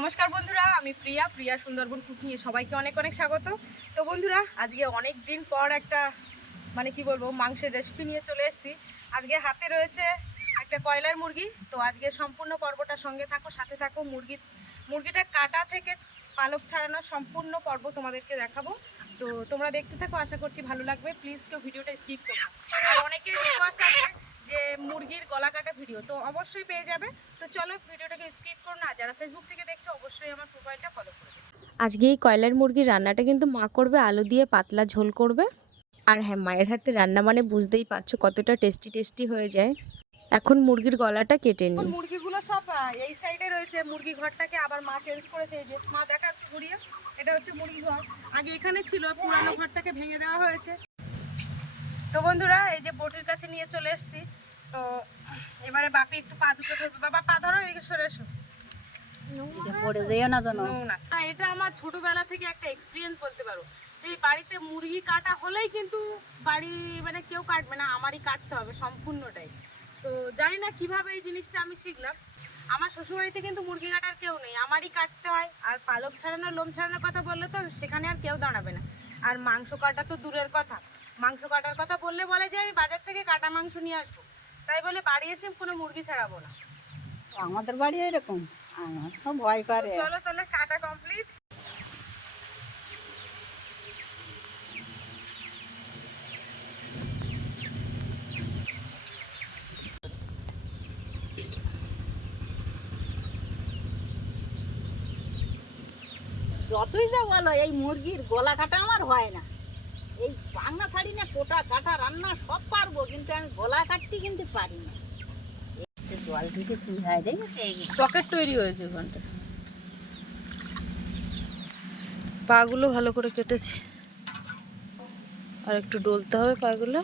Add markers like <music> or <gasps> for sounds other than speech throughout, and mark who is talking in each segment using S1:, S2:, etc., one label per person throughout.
S1: নমস্কার বন্ধুরা, আমি প্রিয়া প্রিয়া সুন্দরবন কুকিংয়ে সবাইকে অনেক অনেক স্বাগত। তো বন্ধুরা, আজকে অনেক দিন পর একটা মানে কি বলব, মাংসের রেসিপি নিয়ে চলে এসেছি। আজকে হাতে রয়েছে একটা কয়লার মুরগি। তো আজকে সম্পূর্ণ পর্বটা সঙ্গে থাকো, সাথে থাকো মুরগি, মুরগিটা কাটা থেকে পালক ছাড়ানোর সম্পূর্ণ পর্ব তোমাদেরকে দেখাবো। তো তোমরা দেখতে থাকো, আশা করছি ভালো লাগবে। প্লিজ কেউ ভিডিওটা স্কিপ করো আর অনেকের রিকোয়েস্ট আছে যে মুরগির গলা কাটা ভিডিও তো অবশ্যই পেয়ে যাবে। তো চলো ভিডিওটাকে স্কিপ করো না যারা ফেসবুক থেকে দেখছ অবশ্যই আমার প্রোফাইলটা ফলো করবে
S2: আজকে এই কয়লার মুরগির রান্নাটা কিন্তু মা করবে আলু দিয়ে পাতলা ঝোল করবে। আর হ্যাঁ মায়ের হাতে রান্না মানে বুঝতেই পারছ কতটা টেস্টি টেস্টি হয়ে যায়। এখন মুরগির গলাটা কেটে নিই।
S1: মুরগিগুলো সব এই সাইডে রয়েছে। মুরগি ঘরটাকে আবার মা চেঞ্জ করেছে। এই যে মা দেখা একটু ঘুরিয়ে এটা হচ্ছে মুরগি ঘর। আগে এখানে ছিল পুরানো ঘরটাকে ভেঙে দেওয়া হয়েছে। তো বন্ধুরা এই যে বোটের কাছে নিয়ে চলে এসেছি। তো এবারে বাপি একটু পা দুটো ধরবে। বাবা পা ধরো এদিকে সরে এসো।
S3: পড়ে যেও না যেন
S1: না, এটা আমার ছোটবেলা থেকে একটা এক্সপিরিয়েন্স বলতে পারো। এই বাড়িতে মুরগি কাটা হলেই কিন্তু বাড়ি মানে কেউ কাটবে না আমারই কাটতে হবে সম্পূর্ণটাই। তো জানি না কীভাবে এই জিনিসটা আমি শিখলাম। আমার শ্বশুরবাড়িতে কিন্তু মুরগি কাটার কেউ নেই আমারই কাটতে হয়। আর পালক ছাড়ানো লোম ছাড়ানোর কথা বললে তো সেখানে আর কেউ দাঁড়াবে না। আর মাংস কাটা তো দূরের কথা। মাংস কাটার কথা বললে বলে যে আমি বাজার থেকে কাটা মাংস নিয়ে আসব। তাই বলে বাড়ি এসে কোনো মুরগি ছাড়াবো না।
S3: আমাদের বাড়ি এরকম আমার তো ভয় করে।
S1: চলো তাহলে কাটা কমপ্লিট
S3: যতই যা বলো এই মুরগির গলা কাটা আমার হয় না। এই বাংলা শাড়ি না কোটা কাটা রান্না সব পারব কিন্তু আমি গলা কাটতে কিন্তু পারি না। জল ঢুকে কি হয় দেখেছে?
S2: পকেট তৈরি হয়েছে ওখানটা পাগুলো ভালো করে কেটেছে। আর একটু ডলতে হবে পাগুলো।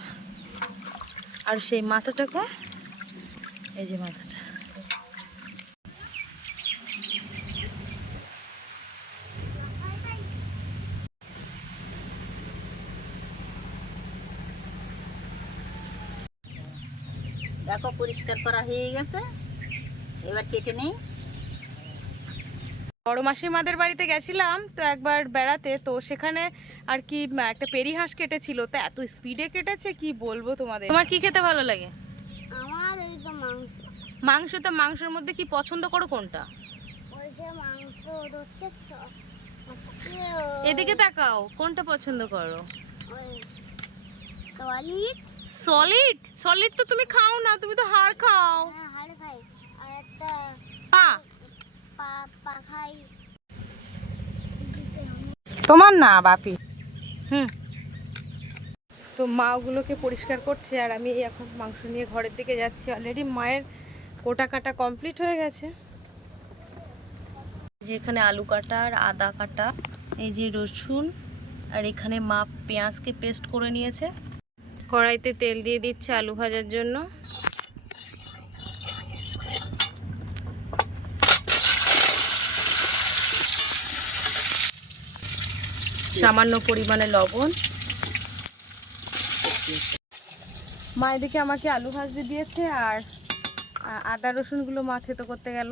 S2: আর সেই মাথাটাকে এই যে মাথাটা
S3: দেখো পরিষ্কার করা হয়ে গেছে। এবার কেটে নেই।
S1: বড় মাসিমাদের বাড়িতে গেছিলাম তো একবার বেড়াতে তো সেখানে আর কি একটা পেরি হাঁস কেটেছিল। তো এত স্পিডে কেটেছে কি বলব তোমাদের? তোমার কি খেতে ভালো লাগে?
S4: আমার ওই তো মাংস।
S1: মাংস তো মাংসের মধ্যে কি পছন্দ করো কোনটা? এদিকে তাকাও কোনটা পছন্দ করো?
S4: ওই সলিড
S1: সলিড সলিড তো তুমি খাও না তুমি তো হাড় খাও।
S4: হ্যাঁ হাড় খাই। আর একটা
S1: পা।
S4: পা পা খাই।
S1: তোমার না বাপি? হুম। তো মা ওগুলোকে পরিষ্কার করছে আর আমি এই এখন মাংস নিয়ে ঘরের দিকে যাচ্ছি। অলরেডি মায়ের কোটা কাটা কমপ্লিট হয়ে গেছে।
S2: যে এখানে আলু কাটা আর আদা কাটা এই যে রসুন আর এখানে মা পেঁয়াজকে পেস্ট করে নিয়েছে।
S1: কড়াইতে তেল দিয়ে দিচ্ছে আলু ভাজার জন্য। সামান্য পরিমাণে লবণ। মা এদিকে আমাকে আলু ভাজতে দিয়েছে আর আদা রসুনগুলো মা থেতো করতে গেল।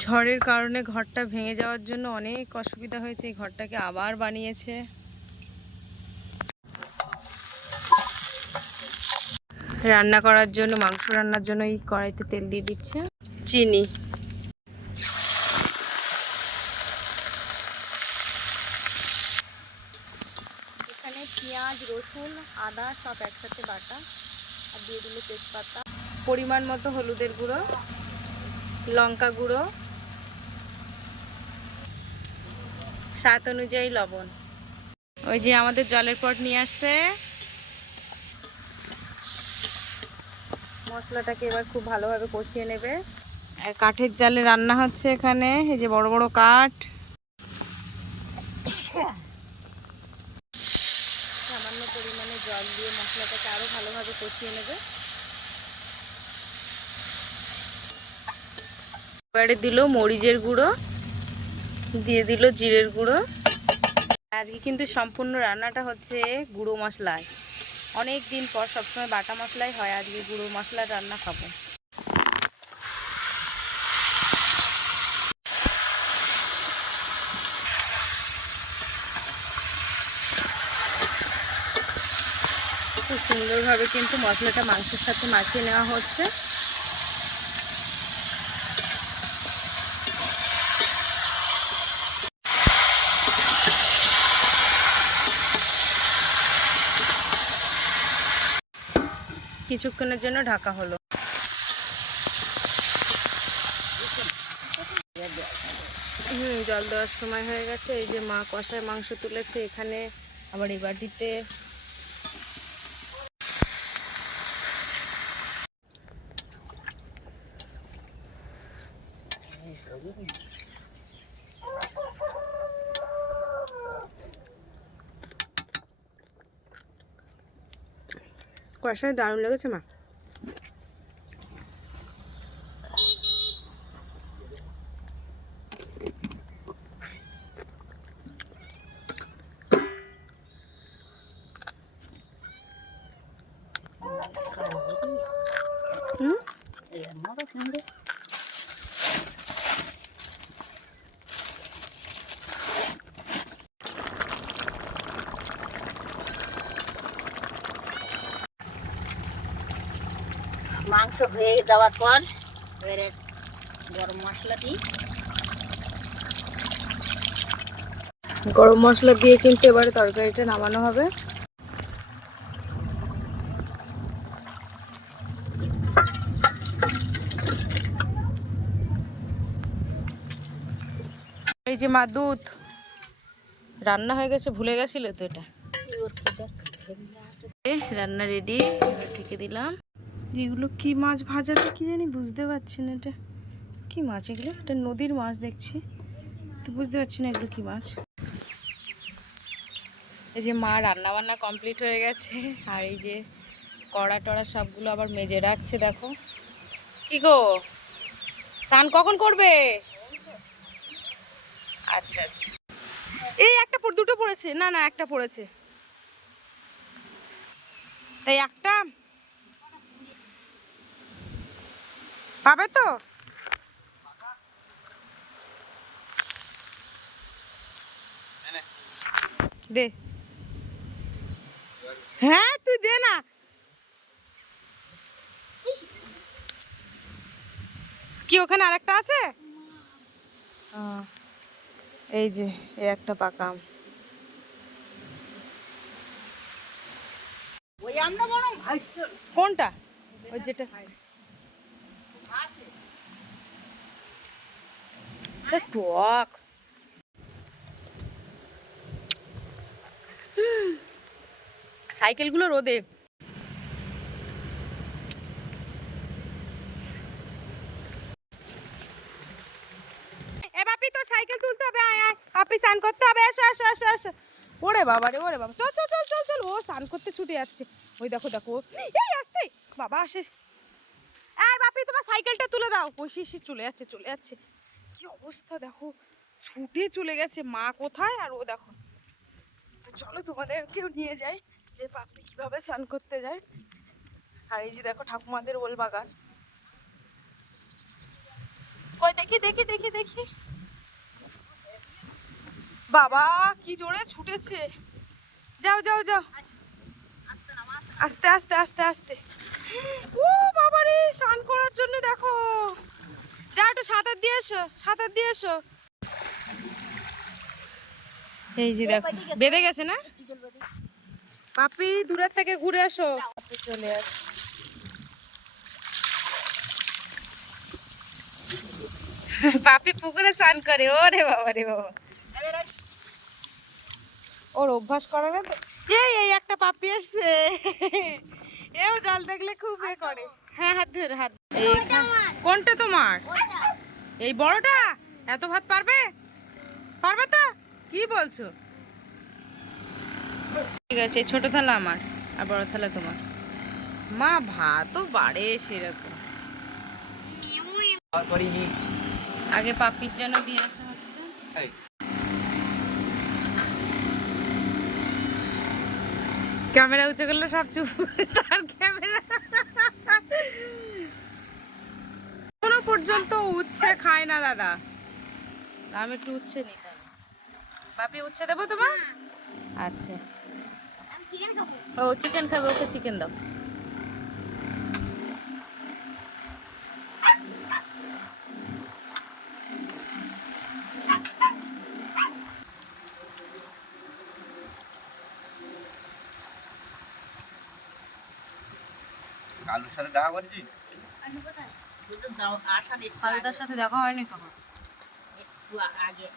S1: ঝড়ের কারণে ঘরটা ভেঙে যাওয়ার জন্য অনেক অসুবিধা হয়েছে। এই ঘরটাকে আবার বানিয়েছে। রান্না করার জন্য মাংস রান্নার জন্য এই কড়াইতে তেল দিয়ে দিচ্ছে। চিনি। এখানে পেঁয়াজ রসুন আদা সব একসাথে বাটা আর দিয়ে দিলে তেজপাতা। পরিমাণ মতো হলুদের গুঁড়ো লঙ্কা গুঁড়ো স্বাদ অনুযায়ী লবণ। ওই যে আমাদের জলের পট নিয়ে আসছে। মশলাটাকে এবার খুব ভালোভাবে কষিয়ে নেবে। কাঠের জালে রান্না হচ্ছে এখানে এই যে বড় বড় কাঠ। সামান্য পরিমাণে জল দিয়ে মশলাটাকে আরও ভালোভাবে কষিয়ে নেবে। এবারে দিল মরিচের গুঁড়ো। দিয়ে দিল জিরের গুঁড়ো। আজকে কিন্তু সম্পূর্ণ রান্নাটা হচ্ছে গুঁড়ো মশলায়। অনেক দিন পর সবসময় বাটা মশলাই হয়, আজকে গুঁড়ো মশলার রান্না খাব। খুব সুন্দরভাবে কিন্তু মশলাটা মাংসের সাথে মাখিয়ে নেওয়া হচ্ছে। কিছুক্ষণের জন্য ঢাকা হলো। হুম, জল দেওয়ার সময় হয়ে গেছে। এই যে মা কষায় মাংস তুলেছে, এখানে আবার এই বাটিতে। কষায় দারুণ লেগেছে মা। হুম?
S3: মাংস হয়ে যাওয়ার পর এবারে গরম মশলা দিই।
S1: গরম মশলা দিয়ে কিন্তু এবারে তরকারিটা নামানো হবে। এই যে মা দুধ রান্না হয়ে গেছে ভুলে গেছিল তো এটা? রান্না রেডি ঢেকে দিলাম। এগুলো কি মাছ ভাজাতে কি জানি বুঝতে পারছি না এটা। কি মাছ এগুলো? এটা নদীর মাছ দেখছি। তো বুঝতে পারছি না এগুলো কি মাছ। এই যে মা রান্না বান্না কমপ্লিট হয়ে গেছে। আর এই যে কড়া টড়া সবগুলো আবার মেজে রাখছে, দেখো। কি গো? স্নান কখন করবে? আচ্ছা আচ্ছা। এই একটা দুটো পড়েছে। না না, একটা পড়েছে। তাই একটা পাবে তো? দে। হ্যাঁ তুই দে না। কি ওখানে আরেকটা আছে? এই যে এই একটা পাকা আম। কোনটা? ওই যেটা টক সাইকেলগুলো <gasps> রোদে। এ বাপি তো সাইকেল তুলতে হবে আয় আয়। বাপি স্নান করতে হবে এসো এসো এসো এসো। ওরে বাবা রে ওরে বাবা। চল চল চল চল চল। ও স্নান করতে ছুটে যাচ্ছে। ওই দেখো দেখো। ও- এই আসতে। বাবা আসে। এই বাপি তোমার সাইকেলটা তুলে দাও। ওই শিশি চলে যাচ্ছে চলে যাচ্ছে। কি অবস্থা দেখো? ছুটে চলে গেছে মা কোথায়? আর ও দেখো। চলো তোমাদেরকেও নিয়ে যাই, যে পাপি কীভাবে স্নান করতে যায়। আর এই যে দেখো ঠাকুমাদের ওল বাগান। কই, দেখি দেখি দেখি দেখি। বাবা, কি জোরে ছুটেছে। যাও যাও যাও। আস্তে আস্তে আস্তে আস্তে। ও বাবা রে স্নান করার জন্য দেখো। যা একটু সাঁতার দিয়ে এসো সাঁতার দিয়ে এসো। এই যে দেখো বেঁধে গেছে না? পাপি দূরের থেকে ঘুরে এসো। পাপি চলে আস। পাপি পুকুরে স্নান করে ওরে বাবা রে বাবা। ওর অভ্যাস করে না তো? এই এই একটা পাপি এসছে। এও জল দেখলে খুব এ করে। হ্যাঁ হাত ধরে হাত এই কোনটা তোমার? এই বড়টা? এত ভাত পারবে? পারবে তো? কি বলছো? ঠিক আছে ছোট থালা আমার আর বড় থালা তোমার। মা ভাতও বাড়ে সেরকম। আগে পাপির জন্য দিয়ে আসা হচ্ছে। ক্যামেরা উঁচু করলে সব চুপ তার ক্যামেরা। পর্যন্ত উচ্ছে খায় না দাদা। আমি একটু উচ্ছে নিতাম বাপি উচ্ছে দেবো তোমার? আচ্ছা।
S4: আমি চিকেন খাব
S1: ও চিকেন খাবে ওকে চিকেন দাও।
S5: কালুর সাথে দেখা করেছি
S4: আমি কোথায়?
S1: ফালুদার সাথে দেখা হয়নি তোমার
S3: একটু আগে।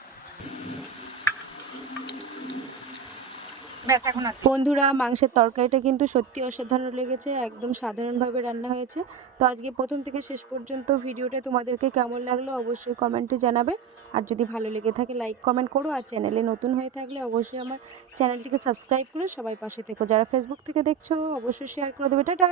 S1: বন্ধুরা মাংসের তরকারিটা কিন্তু সত্যি অসাধারণ লেগেছে একদম সাধারণভাবে রান্না হয়েছে। তো আজকে প্রথম থেকে শেষ পর্যন্ত ভিডিওটা তোমাদেরকে কেমন লাগল অবশ্যই কমেন্টে জানাবে। আর যদি ভালো লেগে থাকে লাইক কমেন্ট করো। আর চ্যানেলে নতুন হয়ে থাকলে অবশ্যই আমার চ্যানেলটিকে সাবস্ক্রাইব করে। সবাই পাশে থেকো। যারা ফেসবুক থেকে দেখছ অবশ্যই শেয়ার করে দেবে। টাটা!